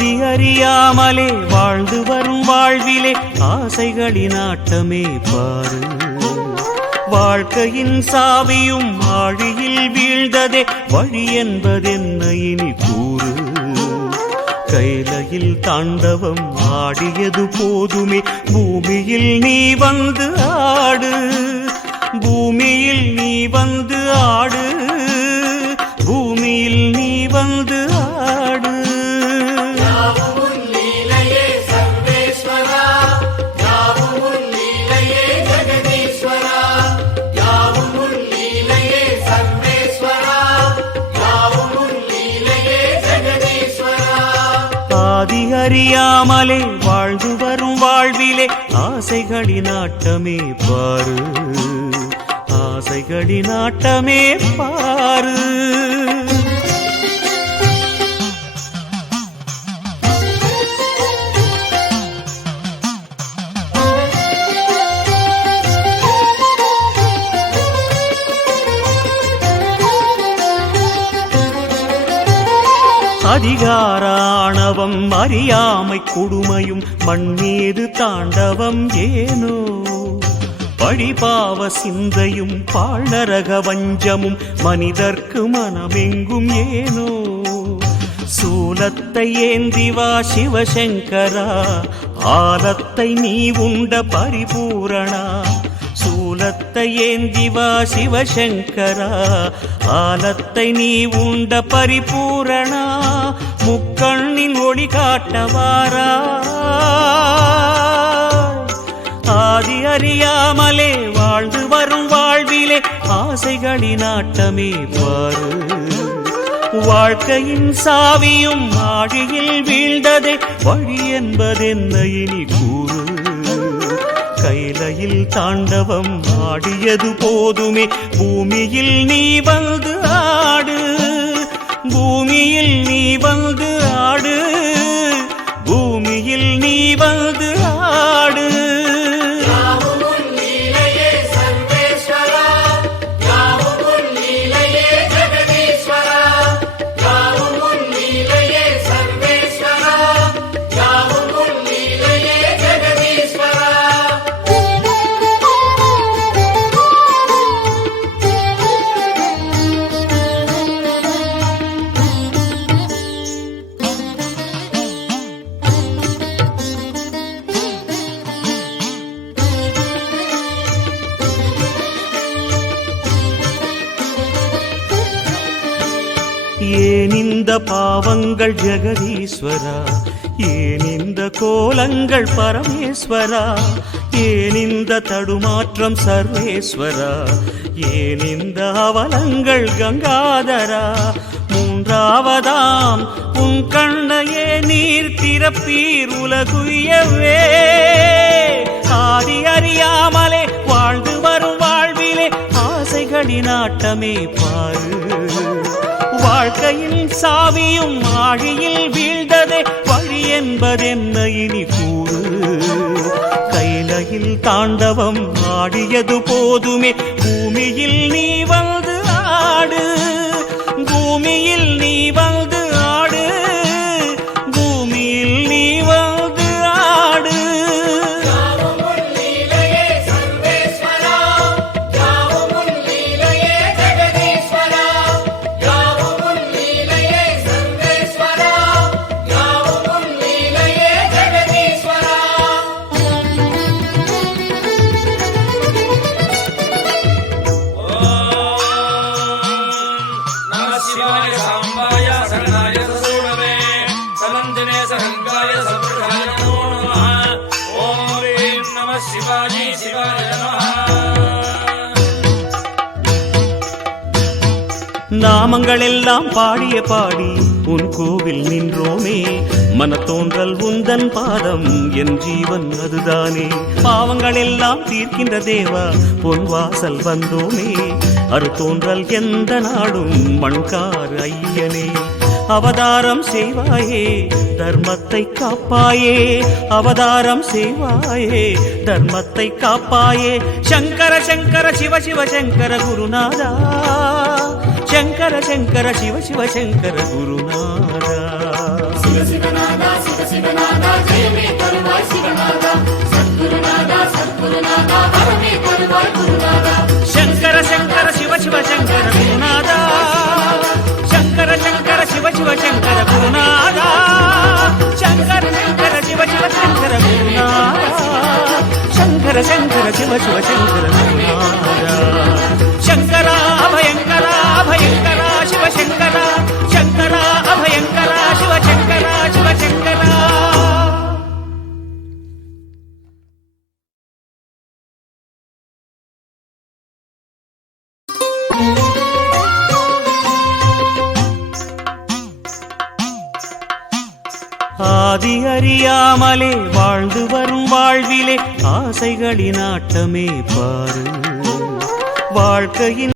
ஆதி அறியாமலே வாழ்ந்து வரும் வாழ்விலே ஆசைகளின் ஆட்டமே பாரு. வாழ்க்கையின் சாவியும் ஆழியில் வீழ்ந்ததே வழி என்பதென்ன இனி கூறு. கைலையில் தாண்டவம் ஆடியது போதுமே பூமியில் நீ வந்து ஆடு. பூமியில் நீ வந்து ஆடு. பூமியில் நீ வந்து ஆடு. ஆதி அறியாமலே வாழ்ந்து வரும் வாழ்விலே ஆசைகளின் ஆட்டமே பாரு. ஆசைகளின் ஆட்டமே பாரு. அதிகார ஆணவம் அறியாமை கொடுமையும் மண்மீது தாண்டவம் ஏனோ. பழிபாவ சிந்தையும் பாழ்நரக வஞ்சமும் மனிதர்க்கு மனமெங்கும் ஏனோ. சூலத்தை ஏந்திவா சிவசங்கரா ஆலத்தை நீ உண்ட பரிபூரணா. சூலத்தை ஏந்திவா சிவசங்கரா ஆலத்தை நீ உண்ட பரிபூரணா. முக்கண்ணின் ஒளி காட்டவாரா. ஆதி அறியாமலே வாழ்ந்து வரும் வாழ்விலே ஆசைகளின் ஆட்டமே பாரு. வாழ்க்கையின் சாவியும் ஆழியில் வீழ்ந்ததே வழி என்பதென்ன இனி கூறு. கைலையில் தாண்டவம் ஆடியது போதுமே பூமியில் நீ வந்து ஆடு. பூமியில் நீ வந்து ஆடு. பூமியில் நீ வந்து ஆடு. ஏன் இந்த பாவங்கள் ஜெகதீஸ்வரா. ஏன் இந்த கோலங்கள் பரமேஸ்வரா. ஏன் இந்த தடுமாற்றம் சர்வேஸ்வரா. ஏன் இந்த அவலங்கள் கங்காதரா. மூன்றாவதாம் உன் கண்ணையே நீர் திறப்பீர் உலகுயவே. ஆதி அறியாமலே வாழ்ந்து வரும் வாழ்விலே ஆசைகளின் ஆட்டமே பாரு. வாழ்க்கையின் சாவியும் ஆழியில் வீழ்ந்ததே வழி என்பதென்ன இனி கூறு. கைலையில் தாண்டவம் ஆடியது போதுமே பூமியில் நீ வந்து ஆடு. பூமியில் நீ வந்து ஆடு. பூமியில் நீ வந்து ஆடு. நாமங்கள் எல்லாம் பாடிய பாடி உன் கோவில் நின்றோமே. மனத்தோன்றல் உந்தன் பாதம் என் ஜீவன் அதுதானே. பாவங்கள் எல்லாம் தீர்க்கின்ற தேவா பொன் வாசல் வந்தோமே. அருத்தோன்றல் எந்த நாடும் மண்கார் ஐயனே. அவதாரம் செய்வாயே தர்மத்தை காப்பாயே. அவதாரம் செய்வாயே தர்மத்தை காப்பாயே. சங்கர சங்கர சிவ சிவ சங்கர குருநாதா. சங்கர சங்கர சிவ சிவ சங்கர குருநாதா சிவ சிவநாதா சிவ சிவநாதா ஜெயமே தருவாய் சிவநாதா சத்குருநாதா சத்குருநாதா வரமே தருவாய் குருநாதா சங்கர சங்கர சிவ சிவ சங்கர குருநாதா சங்கர சங்கர சிவ சிவ சங்கர குருநாதா சங்கர சங்கர சிவ சிவ சங்கர குருநாதா சங்கர சங்கர சிவ சிவ சங்கர குருநாதா சங்கரா அபயங்கரா அபயங்கரா சிவ சங்கரா சங்கரா அபயங்கரா சிவ சங்கரா சிவ சங்கரா ஆதி அறியாமலே வாழ்ந்து வரும் வாழ்விலே ஆசைகளின் ஆட்டமே பாரு வாழ்க்கையின்